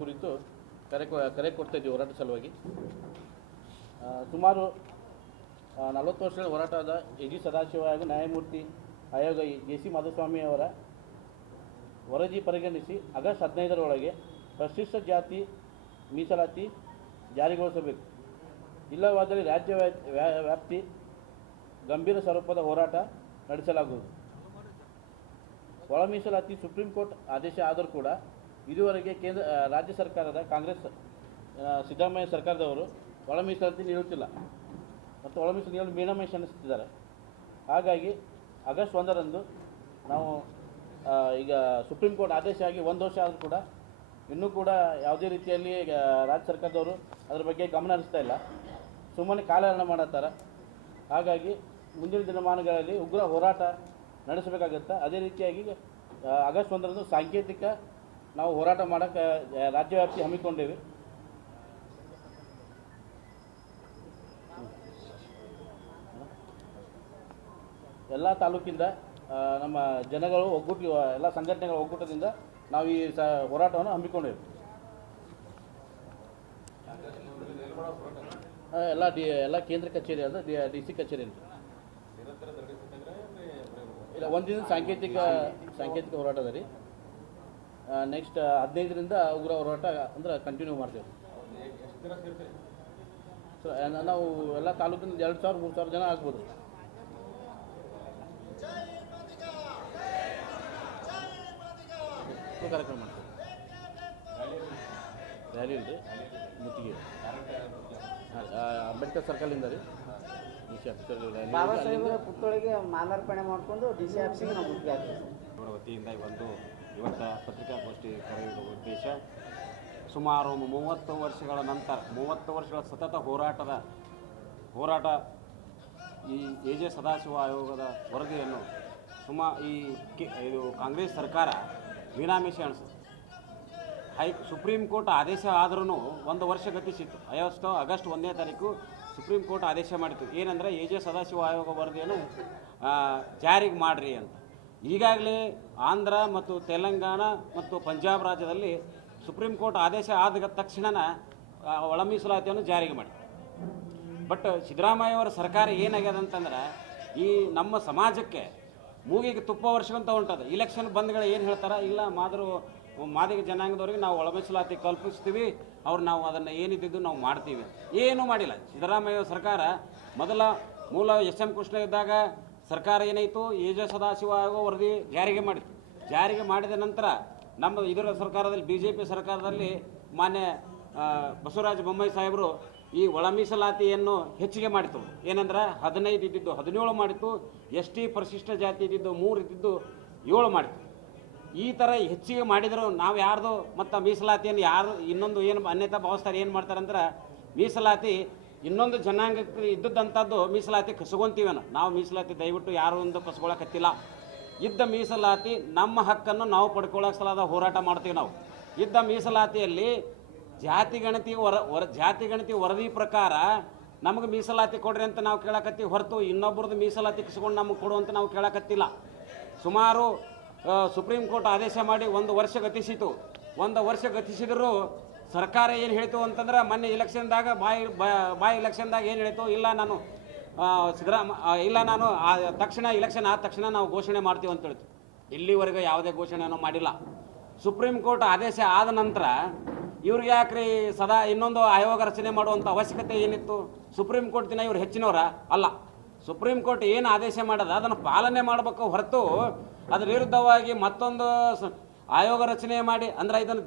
ಕುರಿತು ಕರೆ ಕೊಡ್ತಾ ಇದ್ದೀವಿ ಹೋರಾಟ ಸಲುವಾಗಿ. ಸುಮಾರು 40 ವರ್ಷಗಳ ಹೋರಾಟದ ಎ.ಜಿ. ಸದಾಶಿವ ಹಾಗೂ ನ್ಯಾಯಮೂರ್ತಿ ಆಯೋಗ ಜೆ.ಸಿ. ಮಾಧುಸ್ವಾಮಿ ಅವರ ವರದಿ ಪರಿಗಣಿಸಿ ಆಗಸ್ಟ್ 15ರೊಳಗೆ ಪರಿಶಿಷ್ಟ ಜಾತಿ ಮೀಸಲಾತಿ ಜಾರಿಗೊಳಿಸಬೇಕು. ಇಲ್ಲವಾದರೆ ರಾಜ್ಯ ವ್ಯಾಪ್ತಿ ಗಂಭೀರ ಸ್ವರೂಪದ ಹೋರಾಟ ನಡೆಸಲಾಗುವುದು. ಒಳ ಮೀಸಲಾತಿ ಸುಪ್ರೀಂ ಕೋರ್ಟ್ ಆದೇಶ ಆದರೂ ಕೂಡ ಇದುವರೆಗೆ ರಾಜ್ಯ ಸರ್ಕಾರದ ಕಾಂಗ್ರೆಸ್ ಸಿದ್ದರಾಮಯ್ಯ ಸರ್ಕಾರದವರು ಒಳ ಮೀಸಲಾತಿ ನೀಡುತ್ತಿಲ್ಲ ಮತ್ತು ಒಳ ಮೀಸಲಾತಿ ನೀಡಲು ಮೀನಮೇಷ ಅನ್ನಿಸ್ತಿದ್ದಾರೆ. ಹಾಗಾಗಿ ಆಗಸ್ಟ್ 1ರಂದು ನಾವು ಈಗ ಸುಪ್ರೀಂ ಕೋರ್ಟ್ ಆದೇಶ ಆಗಿ 1 ವರ್ಷ ಆದರೂ ಕೂಡ ಇನ್ನೂ ಕೂಡ ಯಾವುದೇ ರೀತಿಯಲ್ಲಿ ರಾಜ್ಯ ಸರ್ಕಾರದವರು ಅದರ ಬಗ್ಗೆ ಗಮನ ಹರಿಸ್ತಾ ಇಲ್ಲ, ಸುಮ್ಮನೆ ಕಾಲಹರಣ ಮಾಡತ್ತಾರೆ. ಹಾಗಾಗಿ ಮುಂದಿನ ದಿನಮಾನಗಳಲ್ಲಿ ಉಗ್ರ ಹೋರಾಟ ನಡೆಸಬೇಕಾಗುತ್ತೆ. ಅದೇ ರೀತಿಯಾಗಿ ಆಗಸ್ಟ್ 1ರಂದು ಸಾಂಕೇತಿಕ ನಾವು ಹೋರಾಟ ಮಾಡೋಕ್ಕೆ ರಾಜ್ಯವ್ಯಾಪ್ತಿ ಹಮ್ಮಿಕೊಂಡೇವೆ. ಎಲ್ಲ ತಾಲೂಕಿಂದ ನಮ್ಮ ಜನಗಳು ಒಗ್ಗೂಟ ಎಲ್ಲ ಸಂಘಟನೆಗಳ ಒಗ್ಗೂಟದಿಂದ ನಾವು ಈ ಹೋರಾಟವನ್ನು ಹಮ್ಮಿಕೊಂಡೇವೆ. ಎಲ್ಲ ಕೇಂದ್ರ ಕಚೇರಿ ಅಂದರೆ DC ಕಚೇರಿ ಅಂತ ಇಲ್ಲ, ಒಂದಿನ ಸಾಂಕೇತಿಕ ಹೋರಾಟ ಅದ ರೀ. ನೆಕ್ಸ್ಟ್ 15ರಿಂದ ಉಗ್ರ ಹೋರಾಟ ಅಂದ್ರೆ ಕಂಟಿನ್ಯೂ ಮಾಡ್ತೇವೆ. ಸೊ ನಾವು ಎಲ್ಲ ತಾಲೂಕಿನ 2,000-3,000 ಜನ ಆಗ್ಬೋದು. ಕಾರ್ಯಕ್ರಮ ಮಾಡ್ತೇವೆ. ರ್ಯಾಲಿ ಇಲ್ರಿ, ಮುತ್ತಿಗೆ ಅಂಬೇಡ್ಕರ್ ಸರ್ಕಲಿಂದ ರೀ DC ಬಾಬಾ ಸಾಹೇಬರ ಪುತ್ಥಳಿಗೆ ಮಾಲಾರ್ಪಣೆ ಮಾಡಿಕೊಂಡು DC ಆಫೀಸಿಗೆ ನಾವು ಮುತ್ತಿಗೆ ಹಾಕ್ತೀವಿ. ಅವರ ವತಿಯಿಂದ ಇವತ್ತು ಪತ್ರಿಕಾಗೋಷ್ಠಿ ಕರೆಯುವ ಉದ್ದೇಶ ಸುಮಾರು 30 ವರ್ಷಗಳ ನಂತರ 30 ವರ್ಷಗಳ ಸತತ ಹೋರಾಟ ಈ ಎ.ಜೆ. ಸದಾಶಿವ ಆಯೋಗದ ವರದಿಯನ್ನು ಇದು ಕಾಂಗ್ರೆಸ್ ಸರ್ಕಾರ ಮೀನಾಮೇಷ ಅನಿಸುತ್ತೆ. ಸುಪ್ರೀಂ ಕೋರ್ಟ್ ಆದೇಶ ಆದ್ರೂ 1 ವರ್ಷ ಗತಿಸಿತ್ತು. ಆಗಸ್ಟ್ 1ನೇ ತಾರೀಕು ಸುಪ್ರೀಂ ಕೋರ್ಟ್ ಆದೇಶ ಮಾಡಿತ್ತು. ಏನಂದರೆ ಎ.ಜೆ. ಸದಾಶಿವ ಆಯೋಗ ವರದಿಯನ್ನು ಜಾರಿಗೆ ಮಾಡಿರಿ ಅಂತ. ಈಗಾಗಲೇ ಆಂಧ್ರ ಮತ್ತು ತೆಲಂಗಾಣ ಮತ್ತು ಪಂಜಾಬ್ ರಾಜ್ಯದಲ್ಲಿ ಸುಪ್ರೀಂ ಕೋರ್ಟ್ ಆದೇಶ ಆದ ತಕ್ಷಣ ಒಳ ಮೀಸಲಾತಿಯನ್ನು ಜಾರಿಗೆ ಮಾಡಿ. ಬಟ್ ಸಿದ್ದರಾಮಯ್ಯ ಅವರ ಸರ್ಕಾರ ಏನಾಗ್ಯದ ಅಂತಂದ್ರೆ ಈ ನಮ್ಮ ಸಮಾಜಕ್ಕೆ ಮೂಗಿಗೆ ತುಪ್ಪ ವರ್ಷವಂತ ಹೊಂಟದ. ಇಲೆಕ್ಷನ್ ಬಂದ್ಗಳು ಏನು ಹೇಳ್ತಾರೆ, ಇಲ್ಲ ಮಾದಿಗ ಜನಾಂಗದವ್ರಿಗೆ ನಾವು ಒಳ ಮೀಸಲಾತಿ ಕಲ್ಪಿಸ್ತೀವಿ, ನಾವು ಅದನ್ನು ಏನಿದ್ದು ನಾವು ಮಾಡ್ತೀವಿ. ಏನೂ ಮಾಡಿಲ್ಲ ಸಿದ್ದರಾಮಯ್ಯ ಸರ್ಕಾರ. ಮೂಲ SM ಕೃಷ್ಣ ಇದ್ದಾಗ ಸರ್ಕಾರ ಏನಾಯಿತು, ಎ.ಜೆ. ಸದಾಶಿವ ಆಯೋಗ ವರದಿ ಜಾರಿಗೆ ಮಾಡಿದ ನಂತರ ನಮ್ಮ ಇದರ ಸರ್ಕಾರದಲ್ಲಿ BJP ಸರ್ಕಾರದಲ್ಲಿ ಮಾನ್ಯ ಬಸವರಾಜ ಬೊಮ್ಮಾಯಿ ಸಾಹೇಬರು ಈ ಒಳ ಮೀಸಲಾತಿಯನ್ನು ಹೆಚ್ಚಿಗೆ ಮಾಡಿತು. ಏನಂದ್ರೆ 15 ಇದ್ದಿದ್ದು 17 ಮಾಡಿತ್ತು, ST ಪರಿಶಿಷ್ಟ ಜಾತಿ ಇದ್ದಿದ್ದು 3 ಇದ್ದಿದ್ದು 7 ಮಾಡಿತ್ತು. ಈ ಥರ ಹೆಚ್ಚಿಗೆ ಮಾಡಿದ್ರು ನಾವು ಯಾರ್ದು ಮತ್ತು ಮೀಸಲಾತಿಯನ್ನು ಯಾರು ಇನ್ನೊಂದು ಏನು ಅನ್ಯತಾ ಭಾವಿಸ್ತಾರೆ, ಏನು ಮಾಡ್ತಾರಂದ್ರೆ ಮೀಸಲಾತಿ ಇನ್ನೊಂದು ಜನಾಂಗಕ್ಕೆ ಇದ್ದದ್ದಂಥದ್ದು ಮೀಸಲಾತಿ ಕಸ್ಕೊಂತೀವೇನೋ. ನಾವು ಮೀಸಲಾತಿ ದಯವಿಟ್ಟು ಯಾರು ಒಂದು ಕಸ್ಕೊಳಕತ್ತಿಲ್ಲ. ಇದ್ದ ಮೀಸಲಾತಿ ನಮ್ಮ ಹಕ್ಕನ್ನು ನಾವು ಪಡ್ಕೊಳ್ಳೋಕೆ ಸಲದ ಹೋರಾಟ ಮಾಡ್ತೀವಿ. ನಾವು ಇದ್ದ ಮೀಸಲಾತಿಯಲ್ಲಿ ಜಾತಿ ಗಣತಿ ವರದಿ ಪ್ರಕಾರ ನಮಗೆ ಮೀಸಲಾತಿ ಕೊಡ್ರಿ ಅಂತ ನಾವು ಕೇಳಕತ್ತೀವಿ ಹೊರತು ಇನ್ನೊಬ್ಬರದ್ದು ಮೀಸಲಾತಿ ಕಸ್ಕೊಂಡು ನಮಗೆ ಕೊಡುವಂತ ನಾವು ಕೇಳಕತ್ತಿಲ್ಲ. ಸುಮಾರು ಸುಪ್ರೀಂ ಕೋರ್ಟ್ ಆದೇಶ ಮಾಡಿ 1 ವರ್ಷ ಗತಿಸಿತು. 1 ವರ್ಷ ಗತಿಸಿದರೂ ಸರ್ಕಾರ ಏನು ಹೇಳ್ತು ಅಂತಂದ್ರೆ ಮೊನ್ನೆ ಇಲೆಕ್ಷನ್ದಾಗ ಬಾಯ್ ಇಲೆಕ್ಷನ್ದಾಗ ಏನು ಹೇಳ್ತು, ಇಲ್ಲ ನಾನು ತಕ್ಷಣ ಇಲೆಕ್ಷನ್ ಆದ ತಕ್ಷಣ ನಾವು ಘೋಷಣೆ ಮಾಡ್ತೀವಿ ಅಂತ ಹೇಳ್ತು. ಇಲ್ಲಿವರೆಗೆ ಯಾವುದೇ ಘೋಷಣೆಯನ್ನು ಮಾಡಿಲ್ಲ. ಸುಪ್ರೀಂ ಕೋರ್ಟ್ ಆದೇಶ ಆದ ನಂತರ ಇವ್ರಿಗೆ ಯಾಕ್ರಿ ಸದಾ ಇನ್ನೊಂದು ಆಯೋಗ ರಚನೆ ಮಾಡುವಂಥ ಅವಶ್ಯಕತೆ ಏನಿತ್ತು? ಸುಪ್ರೀಂ ಕೋರ್ಟ್ ದಿನ ಇವ್ರು ಹೆಚ್ಚಿನವರ ಅಲ್ಲ. ಸುಪ್ರೀಂ ಕೋರ್ಟ್ ಏನು ಆದೇಶ ಮಾಡೋದು ಅದನ್ನು ಪಾಲನೆ ಮಾಡಬೇಕು ಹೊರತು ಅದರ ವಿರುದ್ಧವಾಗಿ ಮತ್ತೊಂದು ಆಯೋಗ ರಚನೆ ಮಾಡಿ ಅಂದ್ರೆ ಇದನ್ನು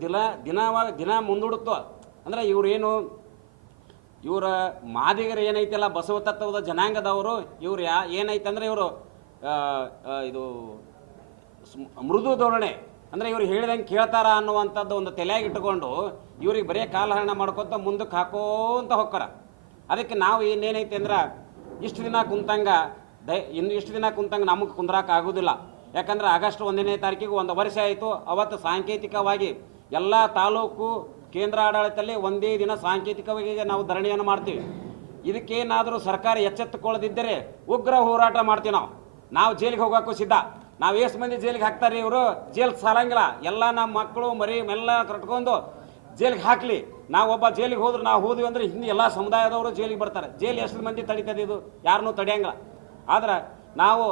ದಿನ ಮುಂದೂಡುತ್ತೋ ಅಂದರೆ ಇವರ ಮಾದಿಗರು ಏನೈತಲ್ಲ ಬಸವ ತತ್ವದ ಜನಾಂಗದವರು ಇವ್ರು ಏನೈತೆ ಅಂದರೆ ಇವರು ಇದು ಮೃದು ಧೋರಣೆ ಅಂದರೆ ಇವ್ರು ಹೇಳಿದಂಗೆ ಕೇಳ್ತಾರ ಅನ್ನುವಂಥದ್ದು ಒಂದು ತಲೆಯಾಗಿಟ್ಟುಕೊಂಡು ಇವ್ರಿಗೆ ಬರೀ ಕಾಲಹರಣ ಮಾಡ್ಕೊತ ಮುಂದಕ್ಕೆ ಹಾಕೋಂತ ಹೋಗ್ತಾರ. ಅದಕ್ಕೆ ನಾವು ಇನ್ನೇನೈತೆ ಅಂದ್ರೆ ಇಷ್ಟು ದಿನ ಕುಂತಂಗೆ ನಮಗೆ ಕುಂದ್ರಾಕ ಆಗೋದಿಲ್ಲ. ಯಾಕಂದ್ರೆ ಆಗಸ್ಟ್ 1ನೇ ತಾರೀಕಿಗೆ 1 ವರ್ಷ ಆಯಿತು. ಅವತ್ತು ಸಾಂಕೇತಿಕವಾಗಿ ಎಲ್ಲ ತಾಲೂಕು ಕೇಂದ್ರ ಆಡಳಿತದಲ್ಲಿ ಒಂದೇ ದಿನ ಸಾಂಕೇತಿಕವಾಗಿ ನಾವು ಧರಣಿಯನ್ನು ಮಾಡ್ತೀವಿ. ಇದಕ್ಕೇನಾದರೂ ಸರ್ಕಾರ ಎಚ್ಚೆತ್ತುಕೊಳ್ಳದಿದ್ದರೆ ಉಗ್ರ ಹೋರಾಟ ಮಾಡ್ತೀವಿ. ನಾವು ಜೈಲಿಗೆ ಹೋಗೋಕ್ಕೂ ಸಿದ್ಧ. ನಾವು ಎಷ್ಟು ಮಂದಿ ಜೈಲಿಗೆ ಹಾಕ್ತಾರೆ, ಇವರು ಜೈಲ್ ಸಾಲಂಗಿಲ್ಲ. ಎಲ್ಲ ನಮ್ಮ ಮಕ್ಕಳು ಮರಿ ಎಲ್ಲ ಕಟ್ಕೊಂಡು ಜೈಲಿಗೆ ಹಾಕಲಿ. ನಾವು ಒಬ್ಬ ಜೈಲಿಗೆ ಹೋದ್ರೆ ನಾವು ಹೋದ್ವಿ ಅಂದ್ರೆ ಹಿಂದೆ ಎಲ್ಲ ಸಮುದಾಯದವರು ಜೈಲಿಗೆ ಬರ್ತಾರೆ. ಜೈಲು ಎಷ್ಟು ಮಂದಿ ತಡೀತದೆ? ಇದು ಯಾರನ್ನೂ ತಡೆಯಂಗಿಲ್ಲ. ಆದ್ರೆ ನಾವು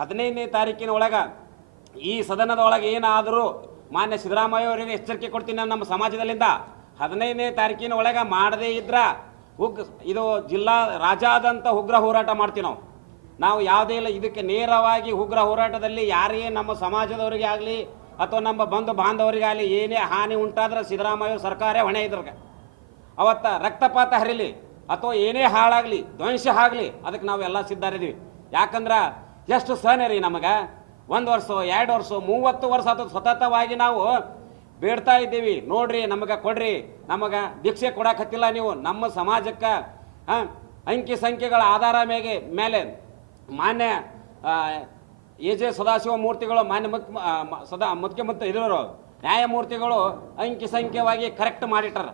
15ನೇ ತಾರೀಕಿನ ಒಳಗೆ ಈ ಸದನದ ಒಳಗೆ ಏನಾದರೂ ಮಾನ್ಯ ಸಿದ್ದರಾಮಯ್ಯ ಅವರಿಗೆ ಎಚ್ಚರಿಕೆ ಕೊಡ್ತೀನಿ ನಾನು ನಮ್ಮ ಸಮಾಜದಲ್ಲಿಂದ. 15ನೇ ತಾರೀಕಿನ ಒಳಗೆ ಮಾಡದೇ ಇದ್ರೆ ಇದು ಜಿಲ್ಲಾ ರಾಜ್ಯಾದ್ಯಂತ ಉಗ್ರ ಹೋರಾಟ ಮಾಡ್ತೀವಿ ನಾವು ಯಾವುದೇ ಇಲ್ಲ. ಇದಕ್ಕೆ ನೇರವಾಗಿ ಉಗ್ರ ಹೋರಾಟದಲ್ಲಿ ಯಾರೇ ನಮ್ಮ ಸಮಾಜದವರಿಗೆ ಆಗಲಿ ಅಥವಾ ನಮ್ಮ ಬಂಧು ಬಾಂಧವರಿಗಾಗಲಿ ಏನೇ ಹಾನಿ ಉಂಟಾದ್ರೆ ಸಿದ್ದರಾಮಯ್ಯ ಸರ್ಕಾರ ಹೊಣೆ ಇದ್ರಿಗೆ. ಅವತ್ತ ರಕ್ತಪಾತ ಹರಿಲಿ ಅಥವಾ ಏನೇ ಹಾಳಾಗಲಿ ಧ್ವಂಸ ಆಗಲಿ ಅದಕ್ಕೆ ನಾವು ಎಲ್ಲ ಸಿದ್ಧರಿದ್ದೀವಿ. ಯಾಕಂದ್ರೆ ಎಷ್ಟು ಸಹನೆ ರೀ ನಮಗೆ 1 ವರ್ಷ 2 ವರ್ಷ 30 ವರ್ಷ ಅಥವಾ ಸತತವಾಗಿ ನಾವು ಬೇಡ್ತಾ ಇದ್ದೀವಿ. ನೋಡ್ರಿ ನಮಗೆ ಕೊಡ್ರಿ, ನಮಗೆ ಭಿಕ್ಷೆ ಕೊಡಕತ್ತಿಲ್ಲ ನೀವು. ನಮ್ಮ ಸಮಾಜಕ್ಕೆ ಅಂಕಿ ಸಂಖ್ಯೆಗಳ ಆಧಾರ ಮೇಲೆ ಮಾನ್ಯ ಎ.ಜೆ. ಸದಾಶಿವ ಮೂರ್ತಿಗಳು ಮಾನ್ಯ ಮುಖ್ಯಮಂತ್ರಿ ಇರೋರು ನ್ಯಾಯಮೂರ್ತಿಗಳು ಅಂಕಿ ಸಂಖ್ಯೆವಾಗಿ ಕರೆಕ್ಟ್ ಮಾಡಿಟ್ಟಾರ.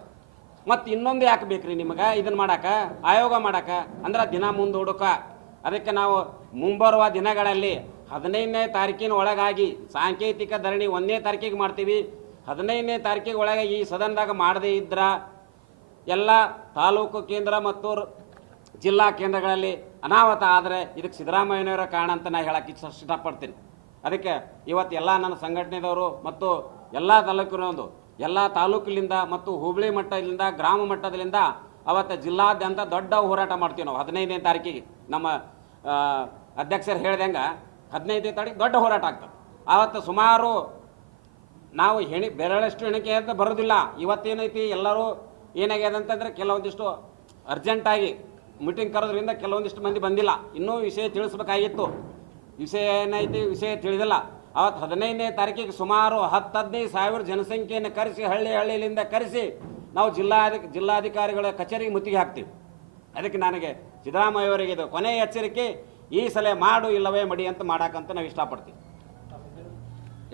ಮತ್ತು ಇನ್ನೊಂದು ಯಾಕೆ ಬೇಕ್ರಿ ನಿಮಗೆ ಇದನ್ನು ಮಾಡಕ್ಕೆ, ಆಯೋಗ ಮಾಡಕ್ಕೆ? ಅಂದ್ರೆ ದಿನ ಮುಂದೆ ಹುಡುಕ. ಅದಕ್ಕೆ ನಾವು ಮುಂಬರುವ ದಿನಗಳಲ್ಲಿ 15ನೇ ತಾರೀಕಿನ ಒಳಗಾಗಿ ಸಾಂಕೇತಿಕ ಧರಣಿ 1ನೇ ತಾರೀಕಿಗೆ ಮಾಡ್ತೀವಿ. 15ನೇ ತಾರೀಕಿಗೆ ಒಳಗೆ ಈ ಸದನದಾಗ ಮಾಡದೇ ಇದ್ರ ಎಲ್ಲ ತಾಲೂಕು ಕೇಂದ್ರ ಮತ್ತು ಜಿಲ್ಲಾ ಕೇಂದ್ರಗಳಲ್ಲಿ ಅನಾಹುತ ಆದರೆ ಇದಕ್ಕೆ ಸಿದ್ದರಾಮಯ್ಯನವರ ಕಾರಣ ಅಂತ ನಾನು ಹೇಳಕ್ಕೆ ಇಷ್ಟಪಡ್ತೀನಿ. ಅದಕ್ಕೆ ಇವತ್ತು ಎಲ್ಲ ನನ್ನ ಸಂಘಟನೆದವರು ಮತ್ತು ಎಲ್ಲ ತಾಲೂಕಿನೊಂದು ಎಲ್ಲ ತಾಲೂಕಿನಿಂದ ಮತ್ತು ಹೋಬಳಿ ಮಟ್ಟದಿಂದ ಗ್ರಾಮ ಮಟ್ಟದಿಂದ ಅವತ್ತು ಜಿಲ್ಲಾದ್ಯಂತ ದೊಡ್ಡ ಹೋರಾಟ ಮಾಡ್ತೀವಿ ನಾವು 15ನೇ ತಾರೀಕಿಗೆ. ನಮ್ಮ ಅಧ್ಯಕ್ಷರು ಹೇಳ್ದಂಗೆ 15ನೇ ತಾರೀಕು ದೊಡ್ಡ ಹೋರಾಟ ಆಗ್ತದೆ. ಆವತ್ತು ಸುಮಾರು ನಾವು ಬೆರಳಷ್ಟು ಎಣಿಕೆ ಅಂತ ಬರೋದಿಲ್ಲ. ಇವತ್ತೇನೈತಿ ಎಲ್ಲರೂ ಏನಾಗ್ಯದ ಅಂತಂದರೆ ಕೆಲವೊಂದಿಷ್ಟು ಅರ್ಜೆಂಟಾಗಿ ಮೀಟಿಂಗ್ ಕರೋದ್ರಿಂದ ಕೆಲವೊಂದಿಷ್ಟು ಮಂದಿ ಬಂದಿಲ್ಲ. ಇನ್ನೂ ವಿಷಯ ತಿಳಿಸ್ಬೇಕಾಗಿತ್ತು. ವಿಷಯ ಏನೈತಿ ವಿಷಯ ತಿಳಿದಿಲ್ಲ. ಅವತ್ತು 15ನೇ ತಾರೀಕಿಗೆ ಸುಮಾರು 10-15 ಸಾವಿರ ಜನಸಂಖ್ಯೆಯನ್ನು ಕರೆಸಿ ಹಳ್ಳಿಯಿಂದ ಕರೆಸಿ ನಾವು ಜಿಲ್ಲಾಧಿಕಾರಿಗಳ ಕಚೇರಿಗೆ ಮುತ್ತಿಗೆ ಹಾಕ್ತೀವಿ. ಅದಕ್ಕೆ ನನಗೆ ಸಿದ್ದರಾಮಯ್ಯ ಅವರಿಗೆ ಇದು ಕೊನೆಯ ಎಚ್ಚರಿಕೆ. ಈ ಸಲ ಮಾಡು ಇಲ್ಲವೇ ಮಡಿ ಅಂತ ಮಾಡಕ್ಕಂತ ನಾವು ಇಷ್ಟಪಡ್ತೀವಿ.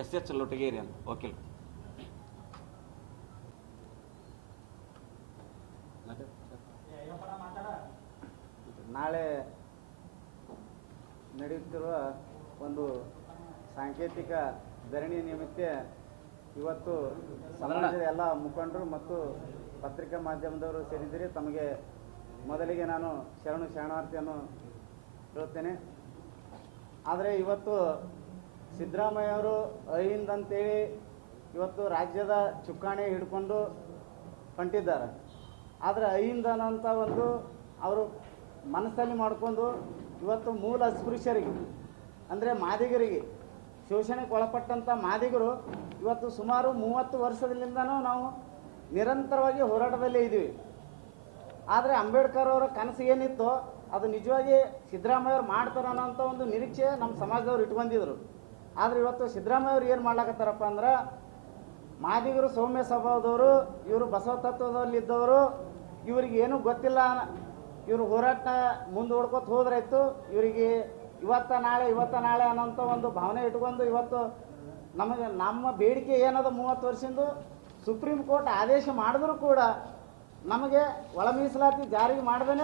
ಎಸ್ ಲೊಟಗೇರಿ ಅಂತ ವಕೀಲ್. ನಾಳೆ ನಡೆಯುತ್ತಿರುವ ಒಂದು ಸಾಂಕೇತಿಕ ಧರಣಿ ನಿಮಿತ್ತ ಇವತ್ತು ಸಮಾಜದ ಎಲ್ಲ ಮುಖಂಡರು ಮತ್ತು ಪತ್ರಿಕಾ ಮಾಧ್ಯಮದವರು ಸೇರಿದ್ದೀರಿ. ತಮಗೆ ಮೊದಲಿಗೆ ನಾನು ಶರಣಾರ್ಥಿಯನ್ನು ಹೇಳುತ್ತೇನೆ. ಆದರೆ ಇವತ್ತು ಸಿದ್ದರಾಮಯ್ಯವರು ಅಹಿಂದ್ ಅಂತೇಳಿ ಇವತ್ತು ರಾಜ್ಯದ ಚುಕ್ಕಾಣಿ ಹಿಡ್ಕೊಂಡು ಹೊಂಟಿದ್ದಾರೆ. ಆದರೆ ಅಹಿಂದ್ ಅನ್ನೋಂಥ ಒಂದು ಅವರು ಮನಸ್ಸಲ್ಲಿ ಮಾಡಿಕೊಂಡು ಇವತ್ತು ಮೂಲ ಅಸ್ಪೃಶ್ಯರಿಗೆ ಅಂದರೆ ಮಾದಿಗರಿಗೆ ಶೋಷಣೆಗೆ ಒಳಪಟ್ಟಂಥ ಮಾದಿಗರು ಇವತ್ತು ಸುಮಾರು 30 ವರ್ಷದಿಂದನೂ ನಾವು ನಿರಂತರವಾಗಿ ಹೋರಾಟದಲ್ಲೇ ಇದ್ದೀವಿ. ಆದರೆ ಅಂಬೇಡ್ಕರ್ ಅವರ ಕನಸು ಏನಿತ್ತು ಅದು ನಿಜವಾಗಿ ಸಿದ್ದರಾಮಯ್ಯ ಅವ್ರು ಮಾಡ್ತಾರೆ ಅನ್ನೋಂಥ ಒಂದು ನಿರೀಕ್ಷೆ ನಮ್ಮ ಸಮಾಜದವ್ರು ಇಟ್ಕೊಂಡಿದ್ರು. ಆದರೆ ಇವತ್ತು ಸಿದ್ದರಾಮಯ್ಯ ಅವ್ರು ಏನು ಮಾಡ್ಲಾಕತ್ತಾರಪ್ಪ ಅಂದ್ರೆ ಮಾದಿಗರು ಸೌಮ್ಯ ಸ್ವಭಾವದವರು, ಇವರು ಬಸವ ತತ್ವದಲ್ಲಿದ್ದವರು, ಇವ್ರಿಗೆ ಏನೂ ಗೊತ್ತಿಲ್ಲ, ಇವರು ಹೋರಾಟ ಮುಂದೂಡ್ಕೊತ ಹೋದ್ರಾಯ್ತು, ಇವರಿಗೆ ಇವತ್ತ ನಾಳೆ ಅನ್ನೋಂಥ ಒಂದು ಭಾವನೆ ಇಟ್ಕೊಂಡು ಇವತ್ತು ನಮ್ಮ ಬೇಡಿಕೆ ಏನದ 30 ವರ್ಷದಿಂದ ಸುಪ್ರೀಂ ಕೋರ್ಟ್ ಆದೇಶ ಮಾಡಿದ್ರು ಕೂಡ ನಮಗೆ ಒಳ ಮೀಸಲಾತಿ ಜಾರಿಗೆ ಮಾಡ್ದೇ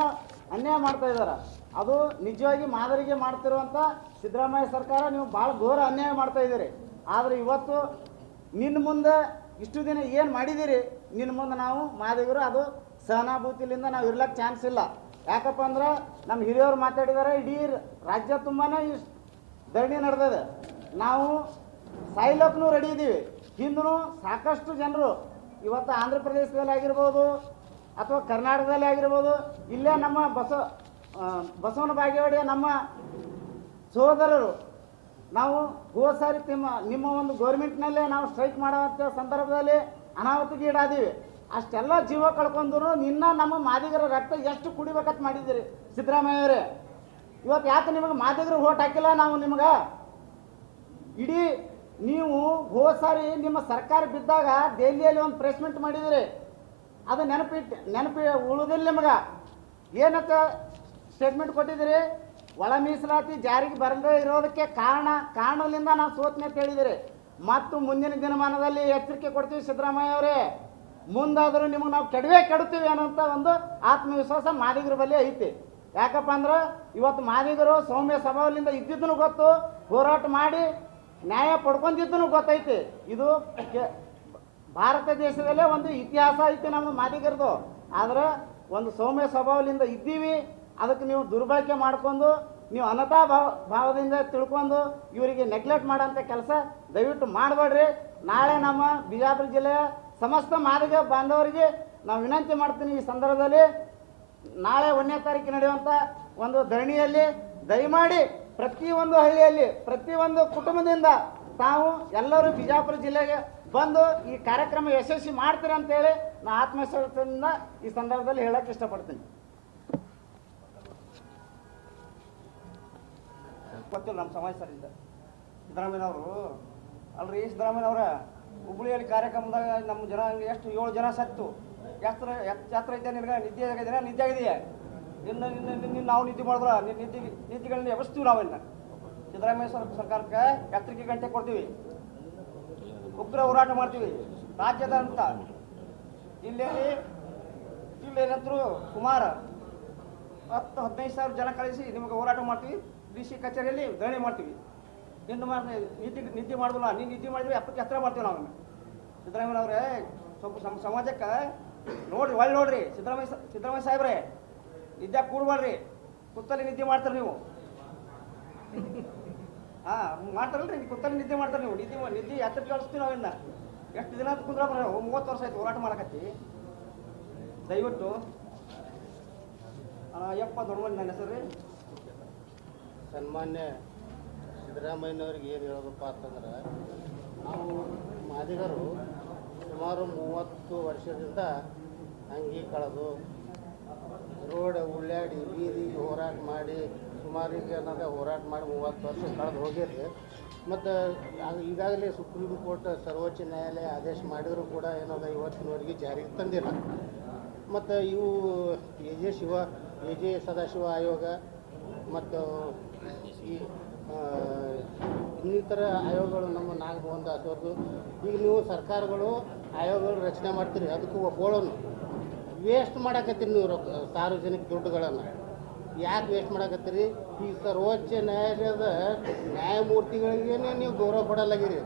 ಅನ್ಯಾಯ ಮಾಡ್ತಾ ಇದ್ದಾರೆ. ಅದು ನಿಜವಾಗಿ ಮಾದರಿಗೆ ಮಾಡ್ತಿರುವಂಥ ಸಿದ್ದರಾಮಯ್ಯ ಸರ್ಕಾರ ನೀವು ಭಾಳ ಘೋರ ಅನ್ಯಾಯ ಮಾಡ್ತಾ ಇದ್ದೀರಿ. ಆದರೆ ಇವತ್ತು ನಿನ್ನ ಮುಂದೆ ಇಷ್ಟು ದಿನ ಏನು ಮಾಡಿದ್ದೀರಿ, ನಿನ್ನ ಮುಂದೆ ನಾವು ಮಾದಿಗರು ಅದು ಸಹಾನುಭೂತಿಲಿಂದ ನಾವು ಇರ್ಲಕ್ಕೆ ಚಾನ್ಸ್ ಇಲ್ಲ. ಯಾಕಪ್ಪ ಅಂದ್ರೆ ನಮ್ಮ ಹಿರಿಯವರು ಮಾತಾಡಿದ್ದಾರೆ, ಇಡೀ ರಾಜ್ಯ ತುಂಬಾ ಧರಣಿ ನಡೆದಿದೆ. ನಾವು ಸಾಯ್ಲಕ್ಕೂ ರೆಡಿ ಇದ್ದೀವಿ. ಹಿಂದೂ ಸಾಕಷ್ಟು ಜನರು ಇವತ್ತು ಆಂಧ್ರ ಪ್ರದೇಶದಲ್ಲಿ ಆಗಿರ್ಬೋದು ಅಥವಾ ಕರ್ನಾಟಕದಲ್ಲಿ ಆಗಿರ್ಬೋದು, ಇಲ್ಲೇ ನಮ್ಮ ಬಸವನ ಬಾಗೇವಾಡಿಯ ನಮ್ಮ ಸಹೋದರರು ನಾವು ಹೋದ ಸಾರಿ ನಿಮ್ಮ ಒಂದು ಗೌರ್ಮೆಂಟ್ನಲ್ಲೇ ನಾವು ಸ್ಟ್ರೈಕ್ ಮಾಡುವಂಥ ಸಂದರ್ಭದಲ್ಲಿ ಅನಾಹುತಿಗೆ ಈಡಾದೀವಿ. ಅಷ್ಟೆಲ್ಲ ಜೀವ ಕಳ್ಕೊಂಡ್ರು ನಿನ್ನ ನಮ್ಮ ಮಾದಿಗರ ರಕ್ತ ಎಷ್ಟು ಕುಡಿಬೇಕಂತ ಮಾಡಿದ್ದೀರಿ ಸಿದ್ದರಾಮಯ್ಯ ಅವರೇ. ಇವತ್ತು ಯಾಕೆ ನಿಮಗೆ ಮಾದಿಗರು ಓಟ್ ಹಾಕಿಲ್ಲ ನಾವು ನಿಮಗೆ? ಇಡೀ ನೀವು ಹೋದ ಸಾರಿ ನಿಮ್ಮ ಸರ್ಕಾರ ಬಿದ್ದಾಗ ದೆಹಲಿಯಲ್ಲಿ ಒಂದು ಪ್ರೆಸ್ ಮೀಟ್ ಮಾಡಿದಿರಿ, ಅದು ನೆನಪಿ ಉಳಿದಿಲ್ಲ ನಿಮಗೆ. ಏನಂತ ಸ್ಟೇಟ್ಮೆಂಟ್ ಕೊಟ್ಟಿದ್ದೀರಿ? ಒಳ ಮೀಸಲಾತಿ ಜಾರಿಗೆ ಬರದೇ ಇರೋದಕ್ಕೆ ಕಾರಣದಿಂದ ನಾವು ಸೋತ್ನೆ ಅಂತ ಹೇಳಿದಿರಿ. ಮತ್ತು ಮುಂದಿನ ದಿನಮಾನದಲ್ಲಿ ಎಚ್ಚರಿಕೆ ಕೊಡ್ತೀವಿ ಸಿದ್ದರಾಮಯ್ಯ ಅವರೇ, ಮುಂದಾದರೂ ನಿಮಗೆ ನಾವು ಕೆಡುತ್ತೀವಿ ಅನ್ನೋಂಥ ಒಂದು ಆತ್ಮವಿಶ್ವಾಸ ಮಾದಿಗರ ಬಳಿ ಐತಿ. ಯಾಕಪ್ಪ ಅಂದ್ರೆ ಇವತ್ತು ಮಾದಿಗರು ಸೌಮ್ಯ ಸ್ವಭಾವದಿಂದ ಇದ್ದಿದ್ದೂ ಗೊತ್ತು, ಹೋರಾಟ ಮಾಡಿ ನ್ಯಾಯ ಪಡ್ಕೊಂಡಿದ್ದೂ ಗೊತ್ತೈತಿ. ಇದು ಭಾರತ ದೇಶದಲ್ಲೇ ಒಂದು ಇತಿಹಾಸ ಐತಿ ನಮ್ಮ ಮಾದಿಗರದು. ಆದ್ರೆ ಒಂದು ಸೌಮ್ಯ ಸ್ವಭಾವದಿಂದ ಇದ್ದೀವಿ, ಅದಕ್ಕೆ ನೀವು ದುರ್ಬಳಕೆ ಮಾಡ್ಕೊಂಡು ನೀವು ಅನತಾ ಭಾವದಿಂದ ತಿಳ್ಕೊಂಡು ಇವರಿಗೆ ನೆಗ್ಲೆಕ್ಟ್ ಮಾಡೋಂಥ ಕೆಲಸ ದಯವಿಟ್ಟು ಮಾಡಬೇಡ್ರಿ. ನಾಳೆ ನಮ್ಮ ಬಿಜಾಪುರ ಜಿಲ್ಲೆಯ ಸಮಸ್ತ ಮಾದಿಗ ಬಾಂಧವರಿಗೆ ನಾವು ವಿನಂತಿ ಮಾಡ್ತೀನಿ, ಈ ಸಂದರ್ಭದಲ್ಲಿ ನಾಳೆ 1ನೇ ತಾರೀಕು ನಡೆಯುವಂಥ ಒಂದು ಧರಣಿಯಲ್ಲಿ ದಯಮಾಡಿ ಪ್ರತಿಯೊಂದು ಹಳ್ಳಿಯಲ್ಲಿ ಪ್ರತಿಯೊಂದು ಕುಟುಂಬದಿಂದ ತಾವು ಎಲ್ಲರೂ ಬಿಜಾಪುರ ಜಿಲ್ಲೆಗೆ ಬಂದು ಈ ಕಾರ್ಯಕ್ರಮ ಯಶಸ್ವಿ ಮಾಡ್ತೀರಿ ಅಂತೇಳಿ ನಾನು ಆತ್ಮವಿಶ್ವಾಸದಿಂದ ಈ ಸಂದರ್ಭದಲ್ಲಿ ಹೇಳಕ್ಕೆ ಇಷ್ಟಪಡ್ತೀನಿ. ಗೊತ್ತಿಲ್ಲ ನಮ್ಮ ಸಮಾಜ ಸರಿಂದ ಸಿದ್ದರಾಮಯ್ಯನವರು ಅಲ್ರಿ. ಸಿದ್ದರಾಮಯ್ಯನವರ ಹುಬ್ಬಳ್ಳಿಯಲ್ಲಿ ಕಾರ್ಯಕ್ರಮದಾಗ ನಮ್ಮ ಜನ ಎಷ್ಟು 7 ಜನ ಸತ್ತು ಯಾತ್ರ ಐತೆ ನಿನಗೆ ನಿದ್ದೆ ಆಗಿದೆಯಾ? ನಿದ್ದೆ ಆಗಿದೆಯಾ? ನಿನ್ನ ನಾವು ನಿದ್ದೆ ಮಾಡಿದ್ರ ನಿದ್ದೆಗಳನ್ನ ಎಬ್ಬಿಸ್ತೀವಿ ನಾವು. ಇನ್ನು ಸಿದ್ದರಾಮಯ್ಯ ಸರ್ಕಾರಕ್ಕೆ ಯಾತ್ರಿಕೆ ಗಂಟೆ ಕೊಡ್ತೀವಿ, ಉಗ್ರ ಹೋರಾಟ ಮಾಡ್ತೀವಿ ರಾಜ್ಯದ ಅಂತ. ಇಲ್ಲೇನಂತರೂ ಸುಮಾರು 10-15 ಸಾವಿರ ಜನ ಕಳಿಸಿ ನಿಮಗೆ ಹೋರಾಟ ಮಾಡ್ತೀವಿ, DC ಕಚೇರಿಯಲ್ಲಿ ಧರಣಿ ಮಾಡ್ತೀವಿ. ನಿದ್ದೆ ಮಾಡೋದಿಲ್ಲ, ನೀನು ನಿದ್ದೆ ಮಾಡಿದ್ರೆ ಎತ್ತರ ಮಾಡ್ತೀವಿ ನಾವು. ಸಿದ್ದರಾಮಯ್ಯನವ್ರೆ ಸ್ವಲ್ಪ ನಮ್ಮ ಸಮಾಜಕ್ಕೆ ನೋಡ್ರಿ, ಒಳ್ಳೆ ನೋಡ್ರಿ. ಸಿದ್ದರಾಮಯ್ಯ ಸಾಹೇಬ್ರೆ ನಿದ್ದೆ ಕೂಡ್ಬೇಡ್ರಿ, ಕುತ್ತಲ್ಲಿ ನಿದ್ದೆ ಮಾಡ್ತಾರೆ ನೀವು. ಮಾಡ್ತಾರಲ್ರಿ, ಕುತ್ತಲ್ಲಿ ನಿದ್ದೆ ಮಾಡ್ತಾರೆ ನೀವು. ನಿದ್ದೆ ಎತ್ತಕ್ಕೆ ಕಳಿಸ್ತೀವಿ ನಾವು. ಇನ್ನು ಎಷ್ಟು ದಿನ ಅಂತ ಕುಂದ್ರ 30 ವರ್ಷ ಆಯ್ತು ಹೋರಾಟ ಮಾಡಕತ್ತಿ. ದಯವಿಟ್ಟು ಯಪ್ಪ ದೊಡ್ಡ ನನ್ನ ಹೆಸರು ರೀ. ಸನ್ಮಾನ್ಯ ಸಿದ್ದರಾಮಯ್ಯನವ್ರಿಗೆ ಏನು ಹೇಳೋದಪ್ಪ ಅಂತಂದ್ರೆ, ನಾವು ಮಾದಿಗರು ಸುಮಾರು 30 ವರ್ಷದಿಂದ ಅಂಗಿ ಕಳೆದು ರೋಡ್ ಉಳ್ಳಾಡಿ ಬೀದಿಗೆ ಹೋರಾಟ ಮಾಡಿ ಸುಮಾರಿಗೆ ಅನ್ನೋದು ಹೋರಾಟ ಮಾಡಿ 30 ವರ್ಷ ಕಳೆದು ಹೋಗಿರಿ. ಮತ್ತು ಈಗಾಗಲೇ ಸುಪ್ರೀಂ ಕೋರ್ಟ್ ಸರ್ವೋಚ್ಚ ನ್ಯಾಯಾಲಯ ಆದೇಶ ಮಾಡಿದರೂ ಕೂಡ ಏನದ ಇವತ್ತಿನವರೆಗೆ ಜಾರಿಗೆ ತಂದಿಲ್ಲ. ಮತ್ತು ಇವು ಎ ಜೆ ಸದಾಶಿವ ಆಯೋಗ ಮತ್ತು ಈ ಇನ್ನಿತರ ಆಯೋಗಗಳು ನಮ್ಮ ನಾಗಭವನ ದಾಸೋರ್ದು. ಈಗ ನೀವು ಸರ್ಕಾರಗಳು ಆಯೋಗಗಳು ರಚನೆ ಮಾಡ್ತೀರಿ, ಅದಕ್ಕೂ ಒಪ್ಪೋಳನು ವೇಸ್ಟ್ ಮಾಡಕತ್ತೀರಿ ನೀವು ಸಾರ್ವಜನಿಕ ದುಡ್ಡುಗಳನ್ನು. ಯಾಕೆ ವೇಸ್ಟ್ ಮಾಡಕತ್ತೀರಿ? ಈ ಸರ್ವೋಚ್ಚ ನ್ಯಾಯಾಲಯದ ನ್ಯಾಯಮೂರ್ತಿಗಳಿಗೇನೆ ನೀವು ಗೌರವ ಕೊಡಲಾಗಿರಿ.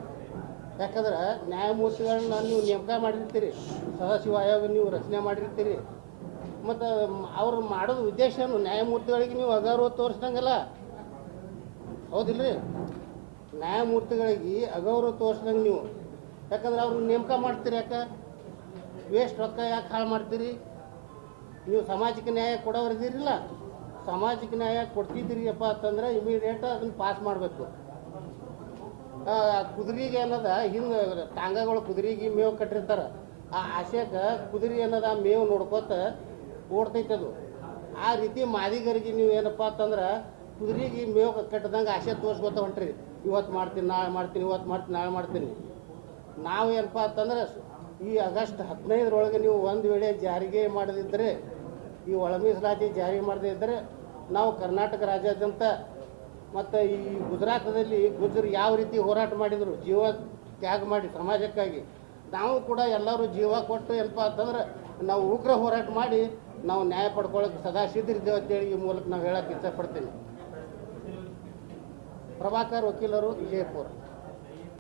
ಯಾಕಂದ್ರೆ ನ್ಯಾಯಮೂರ್ತಿಗಳನ್ನ ನೀವು ನೇಮಕ ಮಾಡಿರ್ತೀರಿ, ಸದಾಶಿವ ಆಯೋಗ ನೀವು ರಚನೆ ಮಾಡಿರ್ತೀರಿ. ಮತ್ತು ಅವ್ರು ಮಾಡೋದು ಉದ್ದೇಶನು ನ್ಯಾಯಮೂರ್ತಿಗಳಿಗೆ ನೀವು ಅಗೌರವ ತೋರಿಸ್ದಂಗಲ್ಲ, ಹೌದಿಲ್ರಿ? ನ್ಯಾಯಮೂರ್ತಿಗಳಿಗೆ ಅಗೌರವ ತೋರಿಸ್ದಂಗೆ ನೀವು. ಯಾಕಂದ್ರೆ ಅವ್ರನ್ನ ನೇಮಕ ಮಾಡ್ತೀರಿ, ಯಾಕೆ ವೇಸ್ಟ್ ರೊಕ್ಕ ಯಾಕೆ ಹಾಳು ಮಾಡ್ತೀರಿ? ನೀವು ಸಮಾಜಕ್ಕೆ ನ್ಯಾಯ ಕೊಡೋರಿದ್ದೀರಿಲ್ಲ, ಸಮಾಜಕ್ಕೆ ನ್ಯಾಯ ಕೊಡ್ತಿದ್ದೀರಿಯಪ್ಪ ಅಂತಂದ್ರೆ ಇಮಿಡಿಯೇಟ್ ಅದನ್ನು ಪಾಸ್ ಮಾಡಬೇಕು. ಕುದುರೆಗೆ ಅನ್ನೋದ ಹಿಂಗೆ ಟಾಂಗಗಳು ಕುದುರೆಗೆ ಮೇವು ಕಟ್ಟಿರ್ತಾರೆ, ಆ ಆಶೆಗೆ ಕುದುರೆ ಅನ್ನೋದು ಆ ಮೇವು ನೋಡ್ಕೊತ ಓಡ್ತೈತೆ ಅದು. ಆ ರೀತಿ ಮಾದಿಗರಿಗೆ ನೀವು ಏನಪ್ಪ ಅಂತಂದ್ರೆ ಕುದುರೆಗೆ ಮೇವು ಕಟ್ಟದಂಗೆ ಆಸೆ ತೋರಿಸ್ಕೊತ ಹೊಂಟ್ರಿ. ಇವತ್ತು ಮಾಡ್ತೀನಿ, ನಾಳೆ ಮಾಡ್ತೀನಿ, ಇವತ್ತು ಮಾಡ್ತೀನಿ, ನಾಳೆ ಮಾಡ್ತೀನಿ. ನಾವು ಏನಪ್ಪ ಅಂತಂದ್ರೆ ಈ ಆಗಸ್ಟ್ 15ರೊಳಗೆ ನೀವು ಒಂದು ವೇಳೆ ಜಾರಿಗೆ ಮಾಡದಿದ್ದರೆ, ಈ ಒಳ ಮೀಸಲಾತಿ ಜಾರಿ ಮಾಡದೇ ಇದ್ದರೆ, ನಾವು ಕರ್ನಾಟಕ ರಾಜ್ಯಾದ್ಯಂತ ಮತ್ತು ಈ ಗುಜರಾತದಲ್ಲಿ ಗುಜ್ಜರು ಯಾವ ರೀತಿ ಹೋರಾಟ ಮಾಡಿದರು, ಜೀವ ತ್ಯಾಗ ಮಾಡಿ ಸಮಾಜಕ್ಕಾಗಿ, ನಾವು ಕೂಡ ಎಲ್ಲರೂ ಜೀವ ಕೊಟ್ಟು ಏನಪ್ಪ ಅಂತಂದ್ರೆ ನಾವು ಉಗ್ರ ಹೋರಾಟ ಮಾಡಿ ನಾವು ನ್ಯಾಯ ಪಡ್ಕೊಳ್ಳೋಕೆ ಸದಾ ಸಿದ್ಧರಿದ್ದೇವೆ ಅಂತೇಳಿ ಈ ಮೂಲಕ ನಾವು ಹೇಳಕ್ಕೆ ಇಷ್ಟಪಡ್ತೀನಿ. ಪ್ರಭಾಕರ್ ವಕೀಲರು, ವಿಜಯಪುರ.